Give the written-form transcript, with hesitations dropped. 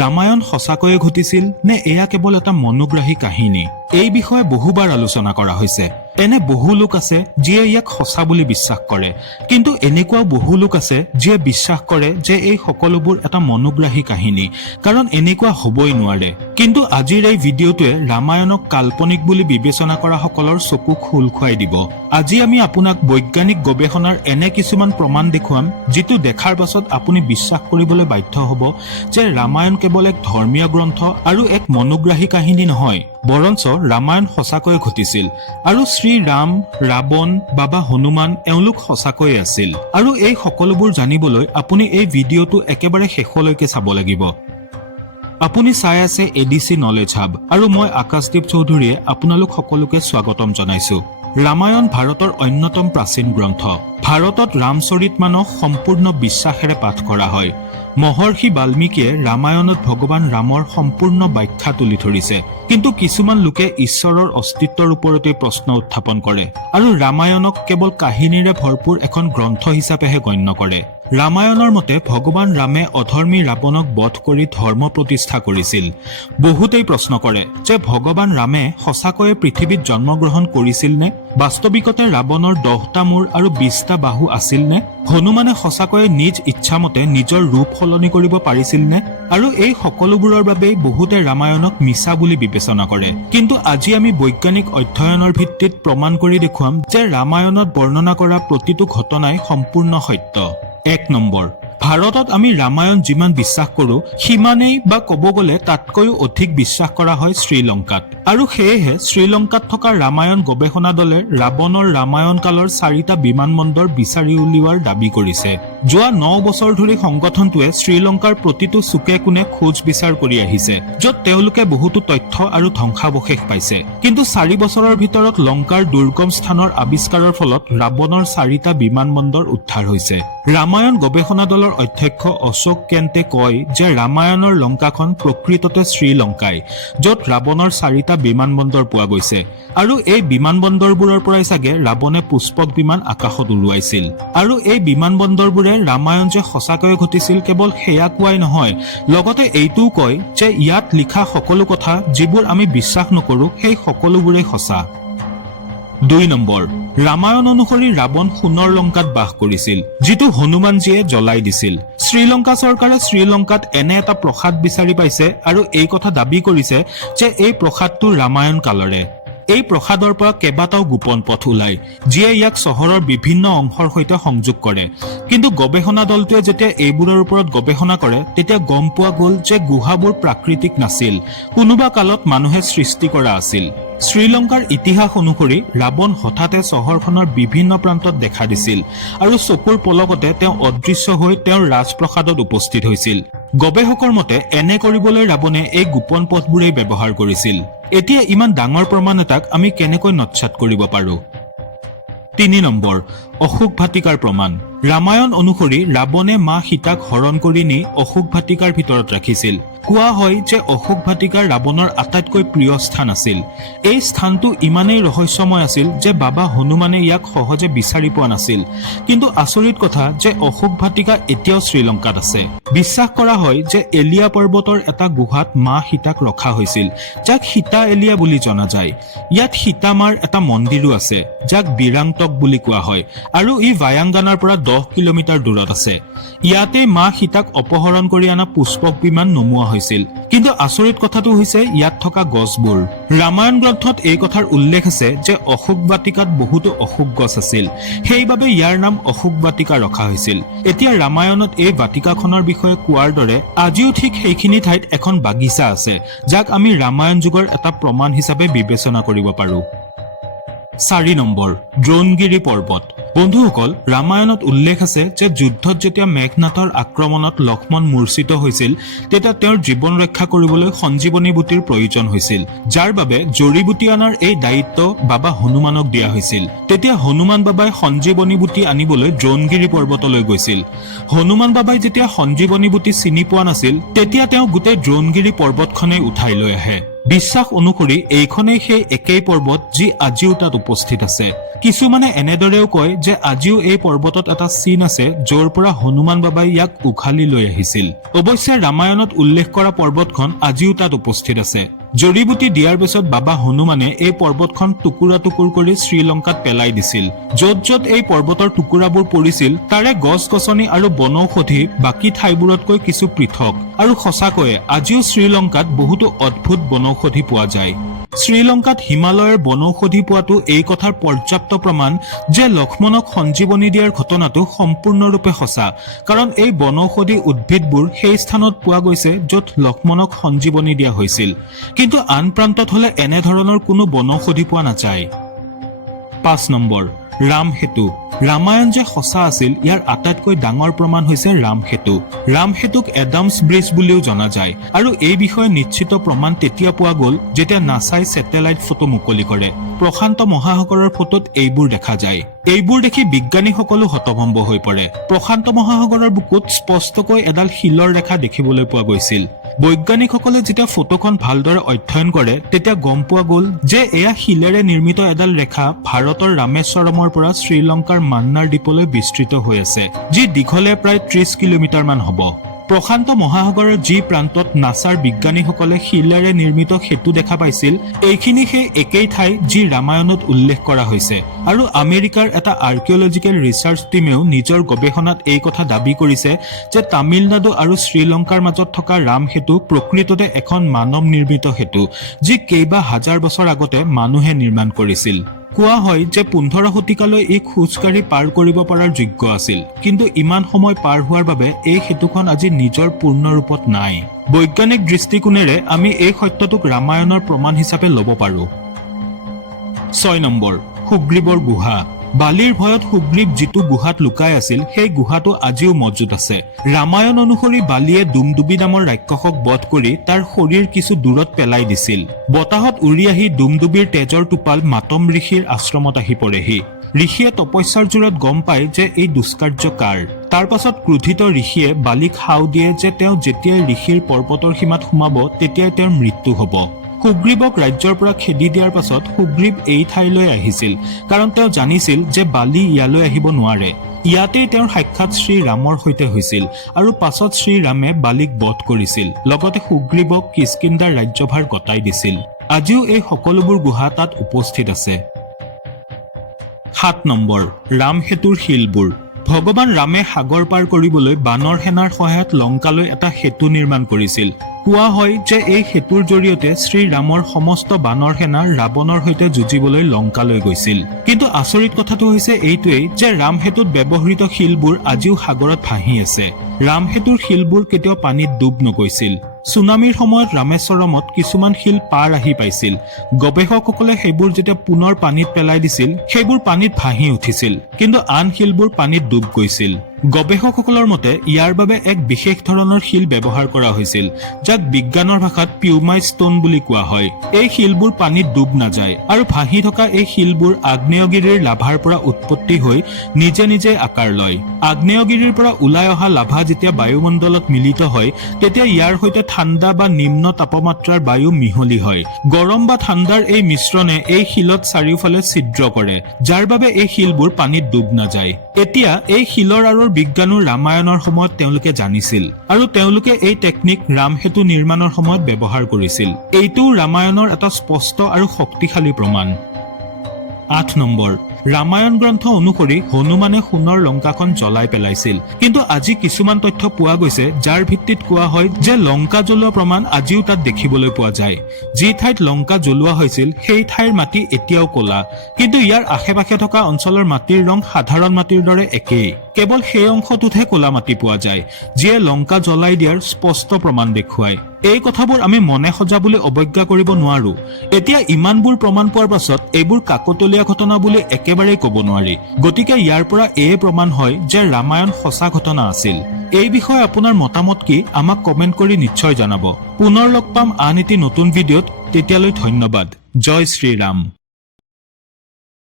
ৰামায়ণ সঁচাকৈয়ে ঘটিছিল নে এয়া কেৱল এটা মনোগ্ৰাহী কাহিনী? এই বিষয়ে বহুবাৰ আলোচনা কৰা হৈছে। এনে বহু লোক আছে যিয়ে ইয়াক সঁচা বুলি বিশ্বাস কৰে, কিন্তু এনেকুৱাও বহু লোক আছে যিয়ে বিশ্বাস কৰে যে এই সকলোবোৰ এটা মনোগ্ৰাহী কাহিনী, কাৰণ এনেকুৱা হ'বই নোৱাৰে। কিন্তু আজিৰ এই ভিডিঅ'টোৱে ৰামায়ণক কাল্পনিক বুলি বিবেচনা কৰা সকলৰ চকু খোল খুৱাই দিব। আজি আমি আপোনাক বৈজ্ঞানিক গৱেষণাৰ এনে কিছুমান প্ৰমাণ দেখুৱাম যিটো দেখাৰ পাছত আপুনি বিশ্বাস কৰিবলৈ বাধ্য হ'ব যে ৰামায়ণ কেৱল এক ধৰ্মীয় গ্ৰন্থ আৰু এক মনোগ্ৰাহী কাহিনী নহয়, বৰঞ্চ ৰামায়ণ সঁচাকৈয়ে ঘটিছিল আৰু শ্ৰীৰাম, ৰাৱণ, বাবা হনুমান এওঁলোক সঁচাকৈয়ে আছিল। আৰু এই সকলোবোৰ জানিবলৈ আপুনি এই ভিডিঅ'টো একেবাৰে শেষলৈকে চাব লাগিব। আপুনি চাই আছে এডিচি নলেজ হাব আৰু মই আকাশদীপ চৌধুৰীয়ে আপোনালোক সকলোকে স্বাগতম জনাইছো। ৰামায়ণ ভাৰতৰ অন্যতম প্ৰাচীন গ্ৰন্থ। ভাৰতত ৰামচৰিত মানস সম্পূৰ্ণ বিশ্বাসেৰে পাঠ কৰা হয়। মহৰ্ষি বাল্মীকিয়ে ৰামায়ণত ভগৱান ৰামৰ সম্পূৰ্ণ ব্যাখ্যা তুলি ধৰিছে, কিন্তু কিছুমান লোকে ঈশ্বৰৰ অস্তিত্বৰ ওপৰতে প্ৰশ্ন উত্থাপন কৰে আৰু ৰামায়ণক কেৱল কাহিনীৰে ভৰপূৰ এখন গ্ৰন্থ হিচাপেহে গণ্য কৰে। ৰামায়ণৰ মতে ভগৱান ৰামে অধৰ্মী ৰাৱণক বধ কৰি ধৰ্ম প্ৰতিষ্ঠা কৰিছিল। বহুতেই প্ৰশ্ন কৰে যে ভগৱান ৰামে সঁচাকৈয়ে পৃথিৱীত জন্মগ্ৰহণ কৰিছিল নে? বাস্তৱিকতে ৰাৱণৰ 10টা মূৰ আৰু 20টা বাহু আছিল নে? হনুমানে সঁচাকৈয়ে নিজ ইচ্ছামতে নিজৰ ৰূপ সলনি কৰিব পাৰিছিল নে? আৰু এই সকলোবোৰৰ বাবেই বহুতে ৰামায়ণক মিছা বুলি বিবেচনা কৰে। কিন্তু আজি আমি বৈজ্ঞানিক অধ্যয়নৰ ভিত্তিত প্ৰমাণ কৰি দেখুৱাম যে ৰামায়ণত বৰ্ণনা কৰা প্ৰতিটো ঘটনাই সম্পূৰ্ণ সত্য। 1 নম্বৰ, ভাৰতত আমি ৰামায়ণ যিমান বিশ্বাস কৰোঁ সিমানেই বা ক'ব গ'লে তাতকৈও অধিক বিশ্বাস কৰা হয় শ্ৰীলংকাত। আৰু সেয়েহে শ্ৰীলংকাত থকা ৰামায়ণ গৱেষণা দলে ৰাৱণৰ ৰামায়ণ কালৰ 4টা বিমানবন্দৰ বিচাৰি উলিওৱাৰ দাবী কৰিছে। যোৱা 9 বছৰ ধৰি সংগঠনটোৱে শ্ৰীলংকাৰ প্ৰতিটো চুকে কোণে খোজ বিচাৰ কৰি আহিছে, য'ত তেওঁলোকে বহুতো তথ্য আৰু ধ্বংসাৱশেষ পাইছে। কিন্তু 4 বছৰৰ ভিতৰত লংকাৰ দুৰ্গম স্থানৰ আৱিষ্কাৰৰ ফলত ৰাৱণৰ 4টা বিমানবন্দৰ উদ্ধাৰ হৈছে। ৰামায়ণ গৱেষণা দলৰ অধ্যক্ষ অশোক কেন্তে কয় যে ৰামায়ণৰ লংকাখন প্ৰকৃততে শ্ৰীলংকাই, য'ত ৰাৱণৰ 4টা বিমানবন্দৰ পোৱা গৈছে। আৰু এই বিমানবন্দৰবোৰৰ পৰাই চাগে ৰাৱণে পুষ্পক বিমান আকাশত উৰুৱাইছিল। আৰু এই বিমানবন্দৰবোৰে ৰামায়ণ যে সঁচাকৈয়ে ঘটিছিল কেৱল সেয়া কোৱাই নহয়, লগতে এইটোও কয় যে ইয়াত লিখা সকলো কথা যিবোৰ আমি বিশ্বাস নকৰোঁ সেই সকলোবোৰেই সঁচা। 2 নম্বৰ, ৰামায়ণ অনুসৰি ৰাৱণ সোণৰ লংকাত বাস কৰিছিল, যিটো হনুমানজীয়ে জ্বলাই দিছিল। শ্ৰীলংকা চৰকাৰে শ্ৰীলংকাত এনে এটা প্ৰসাদ বিচাৰি পাইছে আৰু এই কথা দাবী কৰিছে যে এই প্ৰসাদটো ৰামায়ণ কালৰে। এই প্ৰসাদৰ পৰা কেইবাটাও গোপন পথ ওলায়, যিয়ে ইয়াক চহৰৰ বিভিন্ন অংশৰ সৈতে সংযোগ কৰে। কিন্তু গৱেষণা দলটোৱে যেতিয়া এইবোৰৰ ওপৰত গৱেষণা কৰে তেতিয়া গম পোৱা গ'ল যে গুহাবোৰ প্ৰাকৃতিক নাছিল, কোনোবা কালত মানুহে সৃষ্টি কৰা আছিল। শ্ৰীলংকাৰ ইতিহাস অনুসৰি ৰাৱণ হঠাতে চহৰখনৰ বিভিন্ন প্ৰান্তত দেখা দিছিল আৰু চকুৰ পলকতে তেওঁ অদৃশ্য হৈ তেওঁৰ ৰাজপ্ৰসাদত উপস্থিত হৈছিল। গৱেষকৰ মতে এনে কৰিবলৈ ৰাৱণে এই গোপন পথবোৰেই ব্যৱহাৰ কৰিছিল। এতিয়া ইমান ডাঙৰ প্ৰমাণ এটাক আমি কেনেকৈ নৎসাৎ কৰিব পাৰোঁ? 3 নম্বৰ, অশোক ভাটিকাৰ প্ৰমাণ। ৰামায়ণ অনুসৰি ৰাৱণে মা সীতাক হৰণ কৰি নি অশোক ভাটিকাৰ ভিতৰত ৰাখিছিল। কোৱা হয় যে অশোক ভাটিকাৰ ৰাৱণৰ আটাইতকৈ প্ৰিয় স্থান আছিল। এই স্থানটো ইমানেই ৰহস্যময় আছিল যে বাবা হনুমানে ইয়াক সহজে বিচাৰি পোৱা নাছিল। কিন্তু আচৰিত কথা যে অশোক ভাটিকা এতিয়াও শ্ৰীলংকাত আছে। বিশ্বাস কৰা হয় যে এলিয়া পৰ্বতৰ এটা গুহাত মা সীতাক ৰখা হৈছিল, যাক সীতা এলিয়া বুলি জনা যায়। ইয়াত সীতা মাৰ এটা মন্দিৰো আছে, যাক বিৰাংটক বুলি কোৱা হয়, আৰু ই ভায়াংগানাৰ পৰা 10 কিলোমিটাৰ দূৰত আছে। ইয়াতেই মা সীতাক অপহৰণ কৰি অনা পুষ্পক বিমান নমোৱা হৈছিল। কিন্তু আচৰিত কথাটো হৈছে ইয়াত থকা গছবোৰ। ৰামায়ণ গ্ৰন্থত এই কথাৰ উল্লেখ আছে যে অশোক বাটিকাত বহুতো অশোক গছ আছিল, সেইবাবে ইয়াৰ নাম অশোক বাটিকা ৰখা হৈছিল। এতিয়া ৰামায়ণত এই বাটিকাখনৰ বিষয়ে কোৱাৰ দৰে আজিও ঠিক সেইখিনি ঠাইত এখন বাগিচা আছে, যাক আমি ৰামায়ণ যুগৰ এটা প্ৰমাণ হিচাপে বিবেচনা কৰিব পাৰোঁ। 4 নম্বৰ, দ্ৰোণগিৰি পৰ্বত। বন্ধুসকল, ৰামায়ণত উল্লেখ আছে যে যুদ্ধত যেতিয়া মেঘনাথৰ আক্ৰমণত লক্ষ্মণ মূৰ্ছিত হৈছিল তেতিয়া তেওঁৰ জীৱন ৰক্ষা কৰিবলৈ সঞ্জীৱনী বুটিৰ প্ৰয়োজন হৈছিল, যাৰ বাবে জড়ি বুটি অনাৰ এই দায়িত্ব বাবা হনুমানক দিয়া হৈছিল। তেতিয়া হনুমান বাবাই সঞ্জীৱনী বুটি আনিবলৈ দ্ৰোণগিৰি পৰ্বতলৈ গৈছিল। হনুমান বাবাই যেতিয়া সঞ্জীৱনী বুটি চিনি পোৱা নাছিল তেতিয়া তেওঁ গোটেই দ্ৰোণগিৰি পৰ্বতখনেই উঠাই লৈ আহে। বিশ্বাস অনুসৰি এইখনেই সেই একেই পৰ্বত যি আজিও তাত উপস্থিত আছে। কিছুমানে এনেদৰেও কয় যে আজিও এই পৰ্বতত এটা চিন আছে য'ৰ পৰা হনুমান বাবাই ইয়াক উঘালি লৈ আহিছিল। অৱশ্যে ৰামায়ণত উল্লেখ কৰা পৰ্বতখন আজিও তাত উপস্থিত আছে। জড়িবুটি দিয়াৰ পিছত বাবা হনুমানে এই পৰ্বতখন টুকুৰা টুকুৰ কৰি শ্ৰীলংকাত পেলাই দিছিল। য'ত য'ত এই পৰ্বতৰ টুকুৰাবোৰ পৰিছিল তাৰে গছ-গছনি আৰু বনৌষধি বাকী ঠাইবোৰতকৈ কিছু পৃথক, আৰু সঁচাকৈয়ে আজিও শ্ৰীলংকাত বহুতো অদ্ভুত বনৌষধি পোৱা যায়। শ্ৰীলংকাত হিমালয়ৰ বনৌষধি পোৱাটো এই কথাৰ পৰ্যাপ্ত প্ৰমাণ যে লক্ষ্মণক সঞ্জীৱনী দিয়াৰ ঘটনাটো সম্পূৰ্ণৰূপে সঁচা, কাৰণ এই বনৌষধি উদ্ভিদবোৰ সেই স্থানত পোৱা গৈছে য'ত লক্ষ্মণক সঞ্জীৱনী দিয়া হৈছিল। কিন্তু আন প্ৰান্তত হলে এনেধৰণৰ কোনো বনৌষধি পোৱা নাযায়। 5 নম্বৰ, ৰাম সেতু। ৰামায়ণ যে সঁচা আছিল ইয়াৰ আটাইতকৈ ডাঙৰ প্ৰমাণ হৈছে ৰাম সেতু। ৰাম সেতুক এডামছ ব্ৰিজ বুলিও জনা যায়, আৰু এই বিষয়ে নিশ্চিত প্ৰমাণ তেতিয়া পোৱা গ'ল যেতিয়া নাছাই ছেটেলাইট ফটো মুকলি কৰে। প্ৰশান্ত মহাসাগৰৰ ফটোত এইবোৰ দেখা যায়। এইবোৰ দেখি বিজ্ঞানীসকলো হতভম্ব হৈ পৰে। প্ৰশান্ত মহাসাগৰৰ বুকুত স্পষ্টকৈ এডাল শিলৰ ৰেখা দেখিবলৈ পোৱা গৈছিল। বৈজ্ঞানিকসকলে যেতিয়া ফটোখন ভালদৰে অধ্যয়ন কৰে তেতিয়া গম পোৱা গ'ল যে এয়া শিলেৰে নিৰ্মিত এডাল ৰেখা ভাৰতৰ ৰামেশ্বৰমৰ পৰা শ্ৰীলংকাৰ মান্নাৰ দ্বীপলৈ বিস্তৃত হৈ আছে, যি দীঘলে প্ৰায় 30 কিলোমিটাৰ মান হ'ব। প্ৰশান্ত মহাসাগৰৰ যি প্ৰান্তত নাছাৰ বিজ্ঞানীসকলে শিলেৰে নিৰ্মিত সেতু দেখা পাইছিল, এইখিনি সেই একেই ঠাই যি ৰামায়ণত উল্লেখ কৰা হৈছে। আৰু আমেৰিকাৰ এটা আৰ্কিঅলজিকেল ৰিচাৰ্চ টিমেও নিজৰ গৱেষণাত এই কথা দাবী কৰিছে যে তামিলনাডু আৰু শ্ৰীলংকাৰ মাজত থকা ৰাম সেতু প্ৰকৃততে এখন মানৱ নিৰ্মিত সেতু, যি কেইবা হাজাৰ বছৰ আগতে মানুহে নিৰ্মাণ কৰিছিল। কোৱা হয় যে 15 শতিকালৈ ই খোজকাঢ়ি পাৰ কৰিব পৰাৰ যোগ্য আছিল, কিন্তু ইমান সময় পাৰ হোৱাৰ বাবে এই সেতুখন আজি নিজৰ পূৰ্ণ ৰূপত নাই। বৈজ্ঞানিক দৃষ্টিকোণেৰে আমি এই সত্যটোক ৰামায়ণৰ প্ৰমাণ হিচাপে ল'ব পাৰোঁ। 6 নম্বৰ, সুগ্ৰীৱৰ গুহা। বালিৰ ভয়ত সুগ্ৰীৱ যিটো গুহাত লুকাই আছিল সেই গুহাটো আজিও মজুত আছে। ৰামায়ণ অনুসৰি বালিয়ে ডুমডুবি নামৰ ৰাক্ষসক বধ কৰি তাৰ শৰীৰ কিছু দূৰত পেলাই দিছিল। বতাহত উৰি আহি ডুমডুবিৰ তেজৰ টোপাল মাতম ঋষিৰ আশ্ৰমত আহি পৰেহি। ঋষিয়ে তপস্যাৰ জোৰত গম পায় যে এই দুষ্কাৰ্য কাৰ। তাৰ পাছত ক্ৰোধিত ঋষিয়ে বালিক সাও দিয়ে যে তেওঁ যেতিয়াই ঋষিৰ পৰ্বতৰ সীমাত সোমাব তেতিয়াই তেওঁৰ মৃত্যু হ'ব। সুগ্ৰীৱক ৰাজ্যৰ পৰা খেদি দিয়াৰ পাছত সুগ্ৰীৱ এই ঠাইলৈ আহিছিল, কাৰণ তেওঁ জানিছিল যে বালি ইয়ালৈ আহিব নোৱাৰে। ইয়াতেই তেওঁৰ সাক্ষাৎ শ্ৰীৰামৰ সৈতে হৈছিল, আৰু পাছত শ্ৰীৰামে বালিক বধ কৰিছিল, লগতে সুগ্ৰীৱক কিষ্কিন্ধাৰ ৰাজ্যভাৰ গতাই দিছিল। আজিও এই সকলোবোৰ গুহা তাত উপস্থিত আছে। 7 নম্বৰ, ৰাম সেতুৰ শিলবোৰ। ভগৱান ৰামে সাগৰ পাৰ কৰিবলৈ বানৰ সেনাৰ সহায়ত লংকালৈ এটা সেতু নিৰ্মাণ কৰিছিল। কোৱা হয় যে এই সেতুৰ জৰিয়তে শ্ৰীৰামৰ সমস্ত বানৰ সেনা ৰাৱণৰ সৈতে যুঁজিবলৈ লংকালৈ গৈছিল। কিন্তু আচৰিত কথাটো হৈছে এইটোৱেই যে ৰাম সেতুত ব্যৱহৃত শিলবোৰ আজিও সাগৰত ভাহি আছে। ৰাম সেতুৰ শিলবোৰ কেতিয়াও পানীত ডুব নগৈছিল। ছুনামিৰ সময়ত ৰামেশ্বৰমত কিছুমান শিল পাৰ আহি পাইছিল। গৱেষকসকলে সেইবোৰ যেতিয়া পুনৰ পানীত পেলাই দিছিল সেইবোৰ পানীত ভাহি উঠিছিল, কিন্তু আন শিলবোৰ পানীত ডুব গৈছিল। গৱেষকসকলৰ মতে ইয়াৰ বাবে এক বিশেষ ধৰণৰ শিল ব্যৱহাৰ কৰা হৈছিল, যাক বিজ্ঞানৰ ভাষাত পিউমাই ষ্টোন বুলি কোৱা হয়। এই শিলবোৰ পানীত ডুব নাযায়, আৰু ভাহি থকা এই শিলবোৰ আগ্নেয়গিৰিৰ লাভাৰ পৰা উৎপত্তি হৈ নিজে নিজে আকাৰ লয়। আগ্নেয়গিৰিৰ পৰা ওলাই অহা লাভা যেতিয়া বায়ুমণ্ডলত মিলিত হয় তেতিয়া ইয়াৰ সৈতে ঠাণ্ডা বা নিম্ন তাপমাত্ৰাৰ বায়ু মিহলি হয়। গৰম বা ঠাণ্ডাৰ এই মিশ্ৰণে এই শিলত চাৰিওফালে ছিদ্ৰ কৰে, যাৰ বাবে এই শিলবোৰ পানীত ডুব নাযায়। এতিয়া এই শিলৰ আঁৰৰ বিজ্ঞানো ৰামায়ণৰ সময়ত তেওঁলোকে জানিছিল, আৰু তেওঁলোকে এই টেকনিক ৰাম সেতু নিৰ্মাণৰ সময়ত ব্যৱহাৰ কৰিছিল। এইটোও ৰামায়ণৰ এটা স্পষ্ট আৰু শক্তিশালী প্ৰমাণ। 8 নম্বৰ, ৰামায়ণ গ্ৰন্থ অনুসৰি হনুমানে সোণৰ লংকাখন জ্বলাই পেলাইছিল, কিন্তু আজি কিছুমান তথ্য পোৱা গৈছে যাৰ ভিত্তিত কোৱা হয় যে লংকা জ্বলোৱা প্ৰমাণ আজিও তাত দেখিবলৈ পোৱা যায়। যি ঠাইত লংকা জ্বলোৱা হৈছিল সেই ঠাইৰ মাটি এতিয়াও ক'লা, কিন্তু ইয়াৰ আশে পাশে থকা অঞ্চলৰ মাটিৰ ৰং সাধাৰণ মাটিৰ দৰে একেই। কেৱল সেই অংশটোতহে ক'লা মাটি পোৱা যায়, যিয়ে লংকা জ্বলাই দিয়াৰ স্পষ্ট প্ৰমাণ দেখুৱায়। এই কথাবোৰ আমি মনে সজা বুলি অৱজ্ঞা কৰিব নোৱাৰো। এতিয়া ইমানবোৰ প্ৰমাণ পোৱাৰ পাছত এইবোৰ কাকতলীয়া ঘটনা বুলি একেবাৰেই ক'ব নোৱাৰি। গতিকে ইয়াৰ পৰা এয়ে প্ৰমাণ হয় যে ৰামায়ণ সঁচা ঘটনা আছিল। এই বিষয়ে আপোনাৰ মতামত কি আমাক কমেণ্ট কৰি নিশ্চয় জনাব। পুনৰ লগ পাম আন এটি নতুন ভিডিঅ'ত। তেতিয়ালৈ ধন্যবাদ। জয় শ্ৰীৰাম।